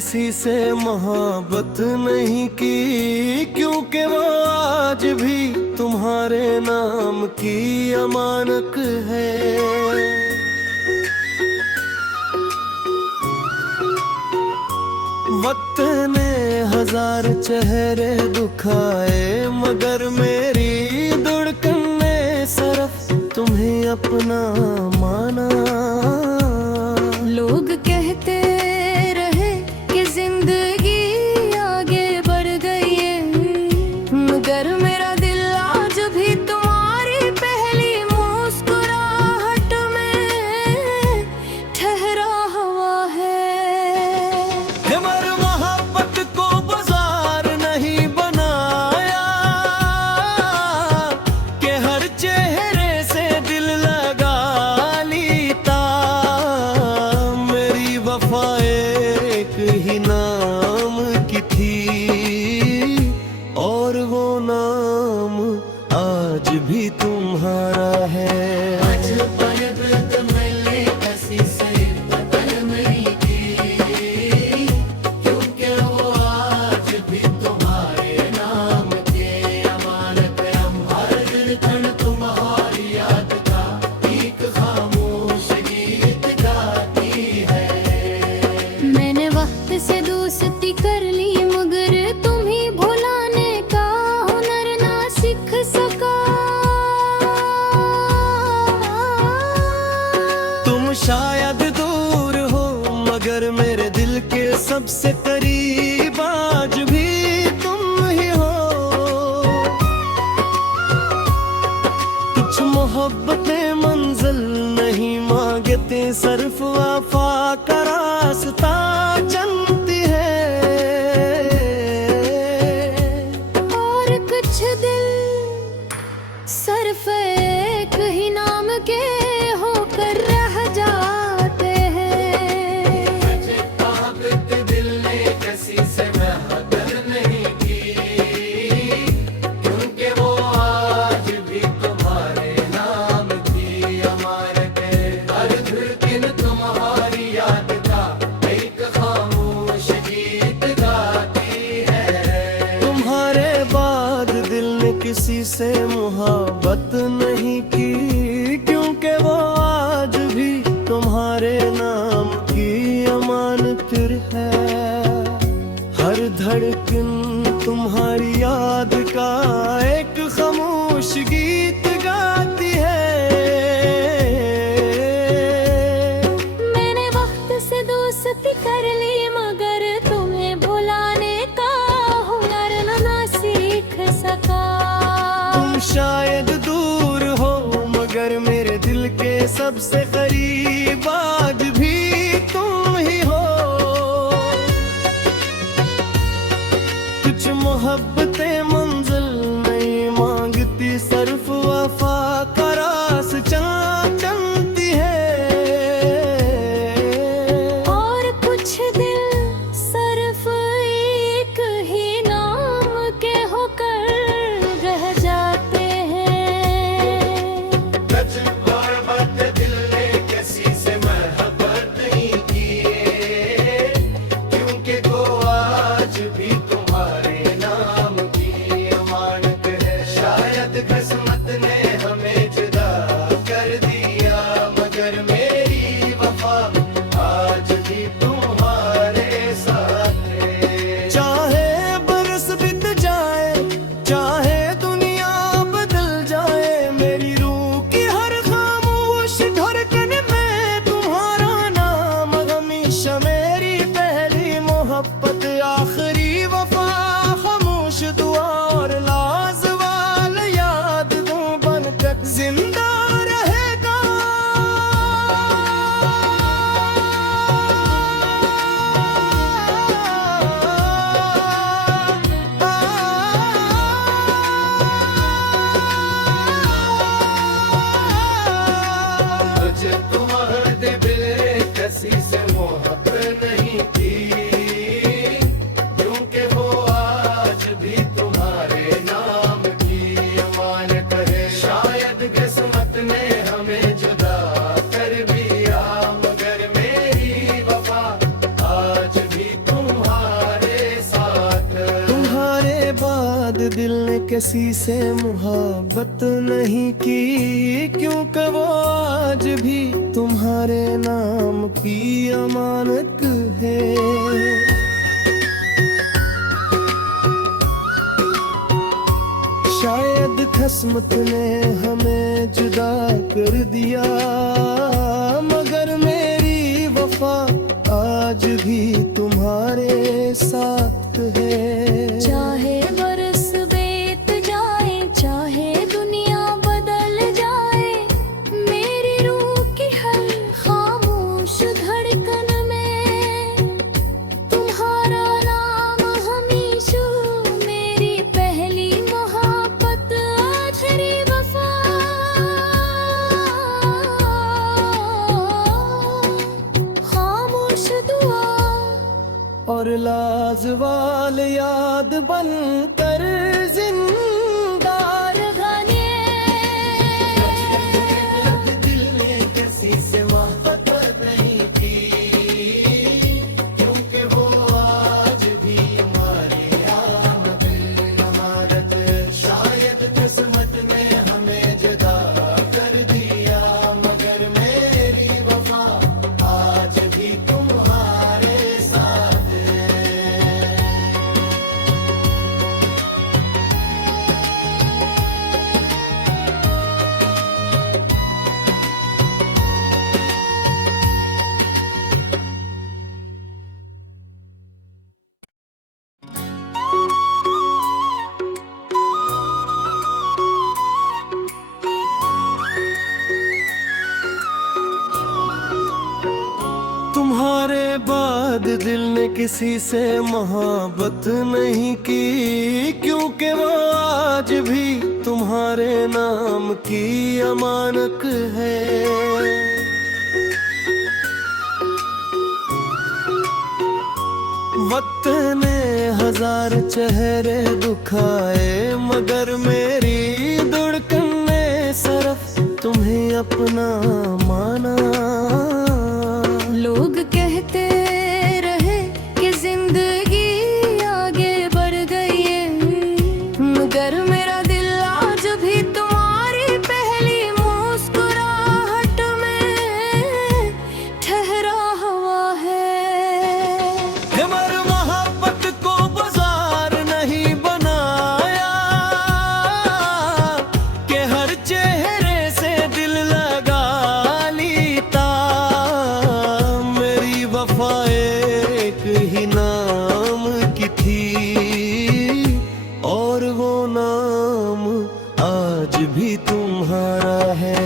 किसी से मोहब्बत नहीं की, क्योंकि वो आज भी तुम्हारे नाम की अमानत है। वक्त ने हजार चेहरे दुखाए, मगर मेरी धड़कन ने सिर्फ तुम्हें अपना माना। लोग कहते रहे कि जिंदगी आगे बढ़ गई है, मगर मेरा दिल आज भी तुम्हारी पहली मुस्कुराहट में ठहरा हुआ है। मगर मोहब्बत को बाजार नहीं बनाया, कि हर चेहरे से दिल लगा लीता। मेरी वफा एक ही नाम की थी, और वो नाम आज भी तुम्हारा है। मैंने वक्त से दोस्ती कर ली, मगर तुम ही भुलाने का हुनर ना सीख सका। तुम शायद दूर हो, मगर मेरे दिल के सबसे करीब आज भी तुम ही हो। कुछ मोहब्बतें मंजिल नहीं मांगते, सिर्फ वफा का रास्ता चलती है। और कुछ दिल सिर्फ एक ही नाम के होकर रह जाते हैं। दिल ने किसी से महबत नहीं की, क्योंकि वो आज भी तुम्हारे नाम की अमानत है। हर धड़कन तुम्हारी याद का एक खामोश गीत गाती है। तुम्हारे बाद दिल ने किसी से मोहब्बत नहीं की, क्योंकि वो आज भी तुम्हारे नाम की अमानत है। हर धड़कन तुम्हारी याद का एक खामोश गीत गाती है। मैंने वक्त से दोस्ती कर ली, मगर तुम्हें भुलाने का हुनर ना सीख सका। तुम शायद दूर हो, मगर मेरे दिल के सबसे करीब आज भी तुम ही हो। कुछ मोहब्बतें मंजिल नहीं मांगती, सिर्फ वफा का रास्ता चलती है। और कुछ दिल सिर्फ एक ही नाम के होकर रह जाते हैं। दिल ने किसी से महबत नहीं की, क्योंकि वो आज भी तुम्हारे नाम की अमानत है। शायद किस्मत ने हमें जुदा कर दिया, मगर मेरी वफा आज भी तुम्हारे साथ है। चाहे बरस बीत जाए, चाहे दुनिया बदल जाए, मेरी रूह की हर खामोश धड़कन में तुम्हारा नाम हमेशा मेरी पहली मोहब्बत, आखिरी वफा, खामोश दुआ और लाजवाल याद दूं बनकर जिंदा रहेगा। मुझे तुम्हारे दिल किसी से मोहब्बत नहीं की, दिल ने किसी से मोहब्बत नहीं की, क्योंकि वो आज भी तुम्हारे नाम की अमानत है। शायद किस्मत ने हमें जुदा कर दिया, मगर मेरी वफा आज भी तुम्हारे साथ है। चाहे बरस बीत जाए, चाहे दुनिया बदल जाए, मेरी रूह की हर खामोश धड़कन में तुम्हारा नाम हमेशा, मेरी पहली मोहब्बत आखिरी वफा। खामोश दुआ और लाजवाल याद बनकर जिंदा गाने दिल ने किसी से मोहब्बत नहीं की, क्योंकि वो आज भी हमारे अमानत। शायद किस्मत ने हमें जुदा कर दिया, मगर मेरी वफा आज भी तुम्हारे साथ है। तुम्हारे बाद दिल ने किसी से मोहब्बत नहीं की, क्योंकि वो आज भी तुम्हारे नाम की अमानत है। वक्त ने हजार चेहरे दुखाए, मगर मेरी धड़कन ने सिर्फ तुम्हें अपना माना। लोग कहते रहे कि जिंदगी आगे बढ़ गई है, मगर मेरा दिल आज भी तुम्हारी पहली मुस्कुराहट में ठहरा हुआ है। मगर मोहब्बत को बाजार नहीं बनाया, कि हर चेहरे से दिल लगा लीता। मेरी वफा एक ही नाम की थी, और वो नाम आज भी तुम्हारा है।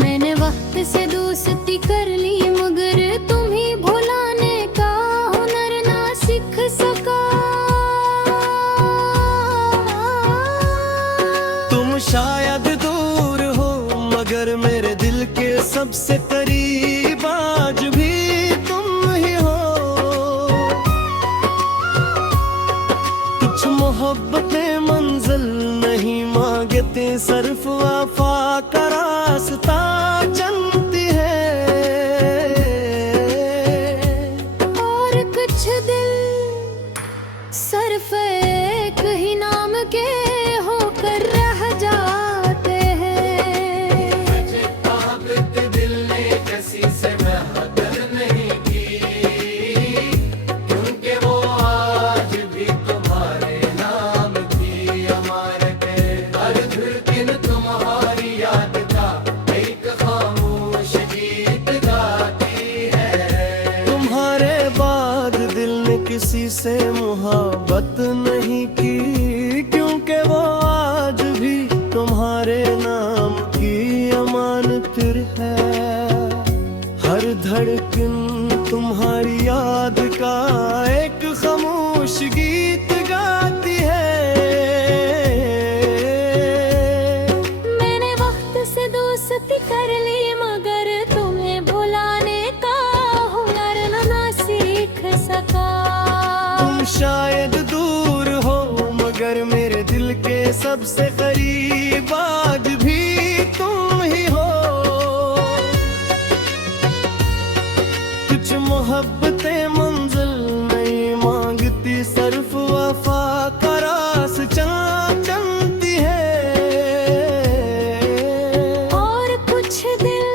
मैंने वक्त से दोस्ती कर ली, मगर तुम्हें भुलाने का हुनर ना सीख सका। तुम शायद दूर हो, मगर मेरे दिल के सबसे करीब आज भी तुम ही हो। कुछ मोहब्बतें मंजिल नहीं मांगते, सिर्फ वफा का रास्ता चलती है। और कुछ दिल सिर्फ एक ही नाम के होकर रह जाते हैं। दिल ने किसी से मोहब्बत नहीं की, क्योंकि वो आज भी तुम्हारे नाम की अमानत है। हर धड़कन तुम्हारी याद का एक खामोश गीत गाती है। तुम्हारे बाद दिल ने किसी से मोहब्बत नहीं की, क्योंकि वो आज भी तुम्हारे नाम की अमानत है। हर धड़कन तुम्हारी याद का एक खामोश गीत गाती है। मैंने वक्त से दोस्ती कर ली, मगर तुम्हें भुलाने का हुनर ना सीख सका। कुछ मोहब्बतें मंजिल नहीं मांगती, सिर्फ वफा का रास चलती है। और कुछ दिल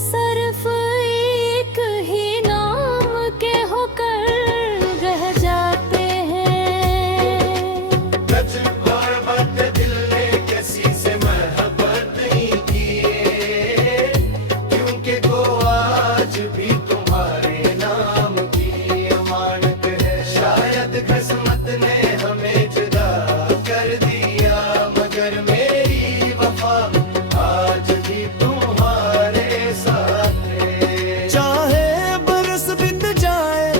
सिर्फ एक ही नाम के होकर रह जाते हैं। दिल ने किसी से मोहब्बत नहीं की, क्योंकि वो आज भी तुम्हारे नाम की अमानत है। शायद किस्मत ने हमें जुदा कर दिया, मगर मेरी वफा आज भी तुम्हारे साथ है। चाहे बरस बीत जाए,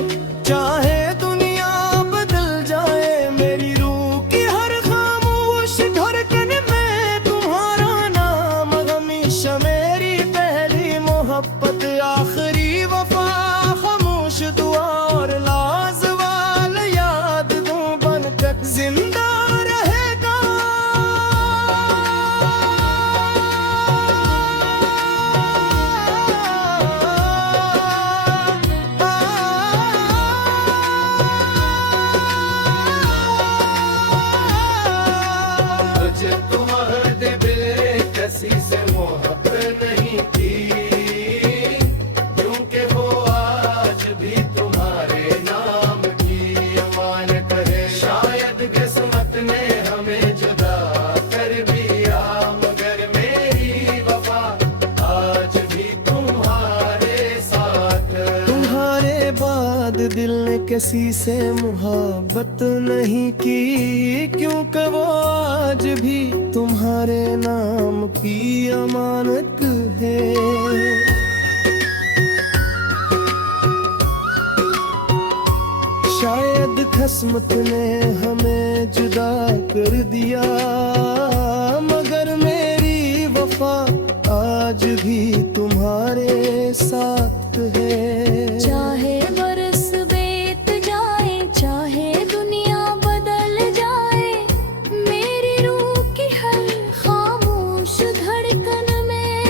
चाहे दुनिया बदल जाए, मेरी रूह की हर खामोश धड़कन में तुम्हारा नाम हमेशा मेरी पहली मोहब्बत, आखिरी वफा, खामोश दुआ और लाजवाल याद दूं बनकर जिंदा रहेगा। मुझे तुम्हारे दिल किसी से मोहब्बत नहीं की, क्योंकि वो आज भी तुम्हारे नाम की अमानत है। शायद किस्मत ने हमें जुदा कर दिया, मगर मेरी वफा आज भी तुम्हारे साथ। तुम्हारे बाद दिल ने किसी से मोहब्बत नहीं की, क्योंकि वो आज भी तुम्हारे नाम की अमानत है। शायद किस्मत ने हमें जुदा कर दिया, मगर मेरी वफा आज भी तुम्हारे साथ है। चाहे बरस बीत जाए, चाहे दुनिया बदल जाए, मेरी रूह की हर खामोश धड़कन में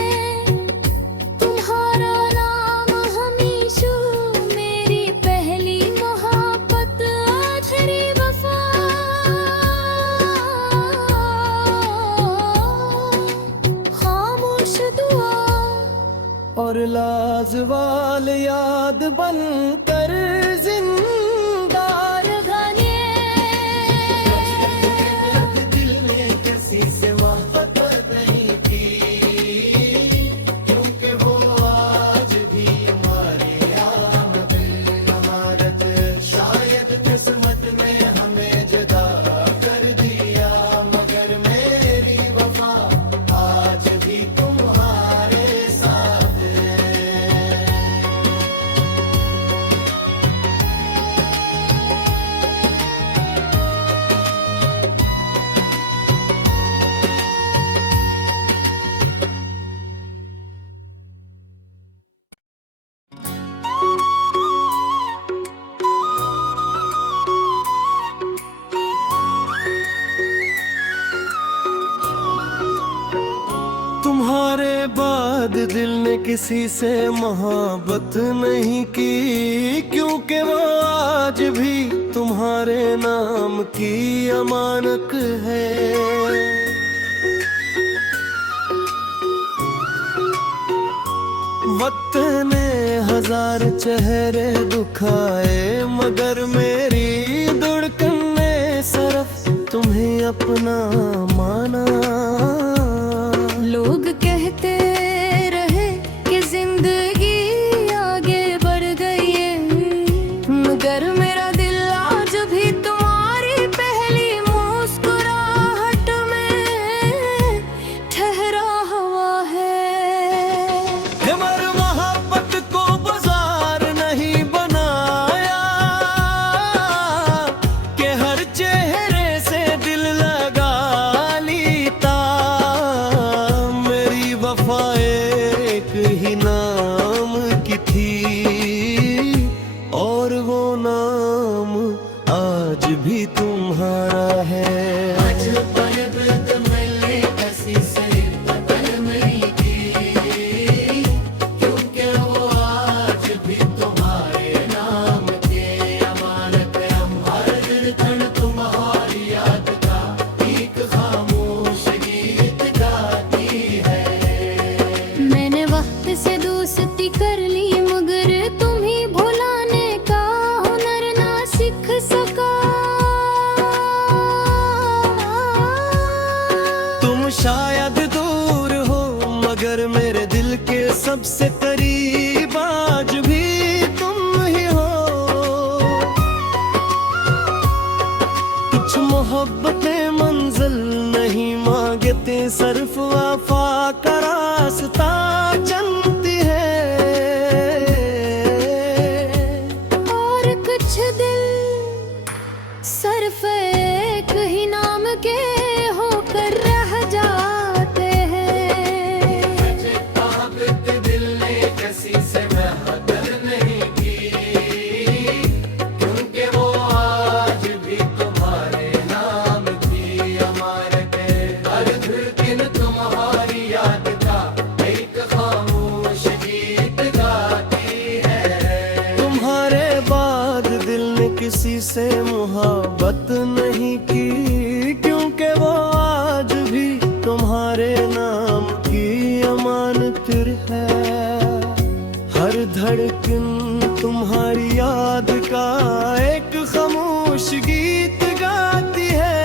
तुम्हारा नाम हमेशा मेरी पहली मोहब्बत, आखिरी वफा, खामोश दुआ और लाजवाल याद बनकर जिंदा गाने। दिल ने किसी से मोहब्बत नहीं की, क्योंकि वो आज भी हमारे आमद अमानत। शायद किस्मत ने हमें जुदा कर दिया, मगर मेरी वफा आज भी तुम्हारे साथ है। तुम्हारे बाद दिल ने किसी से मोहब्बत नहीं की, क्योंकि वो आज भी तुम्हारे नाम की अमानत है। वक्त ने हजार चेहरे दुखाए, मगर मेरी धड़कन ने सिर्फ तुम्हें अपना माना। लोग कहते रहे कि जिंदगी आगे बढ़ गई है, मगर मेरा दिल आज भी तुम्हारी पहली मुस्कुराहट में ठहरा हुआ है। मगर मोहब्बत को बाजार नहीं बनाया, कि हर चेहरे से दिल लगा लीता। मेरी वफा एक ही नाम की थी, और वो नाम आज भी तुम्हारा है। आज मैंने किसी से बदल नहीं की, क्योंकि वो आज भी तुम्हारा बातें सिर्फ वफा का रास्ता चलती है। और कुछ दिल सिर्फ एक ही नाम के होकर रह जाते हैं। दिल ने किसी से महबत नहीं की, क्योंकि वो आज भी तुम्हारे नाम की अमानत है। हर दिन तुम्हारी याद का एक खामोश गीत गाती है। तुम्हारे बाद दिल ने किसी से मोहब्बत नहीं की, क्योंकि वो आज भी तुम्हारे नाम की अमानत है। हर धड़कन तुम्हारी याद का एक खामोश गीत गाती है।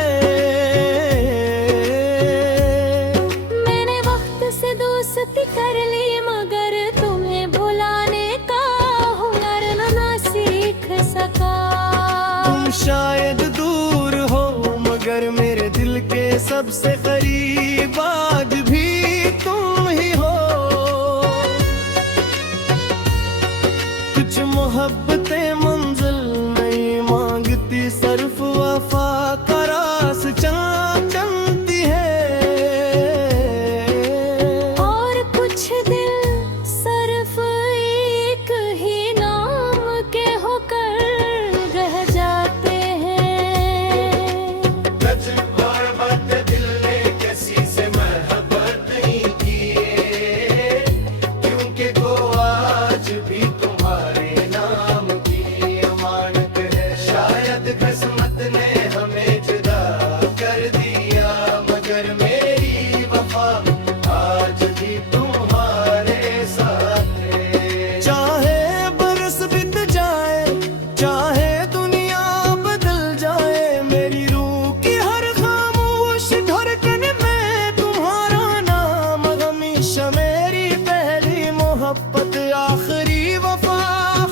मैंने वक्त से दोस्ती कर ली, मगर तुम्हें भुलाने का हुनर ना सीख सका। तुम शायद दूर हो, मगर मेरे दिल के सबसे करीब आज भी तुम ही हो। कुछ मोहब्बतें मंजिल नहीं मांगती, सिर्फ वफा का रास्ता चलती है। और कुछ दिल सिर्फ एक ही नाम के होकर रह जाते हैं। दिल ने किसी से मोहब्बत नहीं की, क्योंकि वो आज भी तुम्हारे नाम की अमानत है। शायद किस्मत ने हमें जुदा कर दिया, मगर मेरी वफा आज भी तुम्हारे साथ है। चाहे बरस बीत जाए, चाहे दुनिया बदल जाए, मेरी रूह की हर खामोश धड़कन में तुम्हारा नाम हमेशा मेरी पहली मोहब्बत, आखिरी वफा,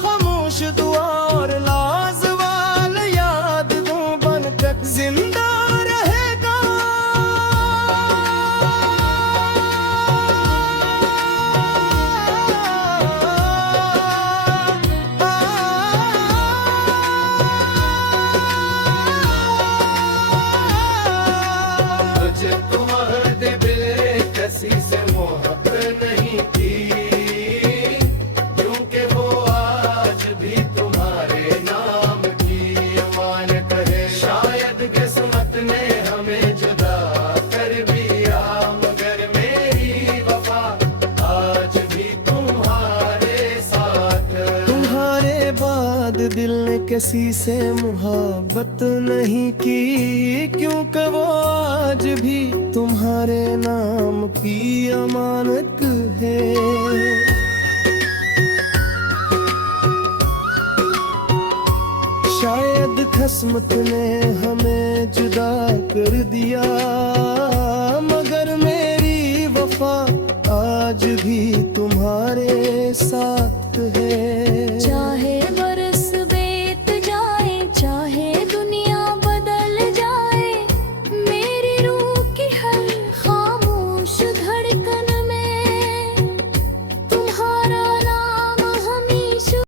खामोश दुआ और लाजवाल याद तुम बनकर जिंदा रहेगा। मुझे तुम्हारे दिल किसी से मोहब्बत नहीं की, क्योंकि वो आज भी तुम्हारे नाम की अमानत है। शायद किस्मत ने हमें जुदा कर दिया, मगर मेरी वफा आज भी तुम्हारे साथ। तुम्हारे बाद दिल ने किसी से मोहब्बत नहीं की, क्योंकि वो आज भी तुम्हारे नाम की अमानत है। शायद किस्मत ने हमें जुदा कर दिया, मगर मेरी वफा आज भी तुम्हारे साथ है।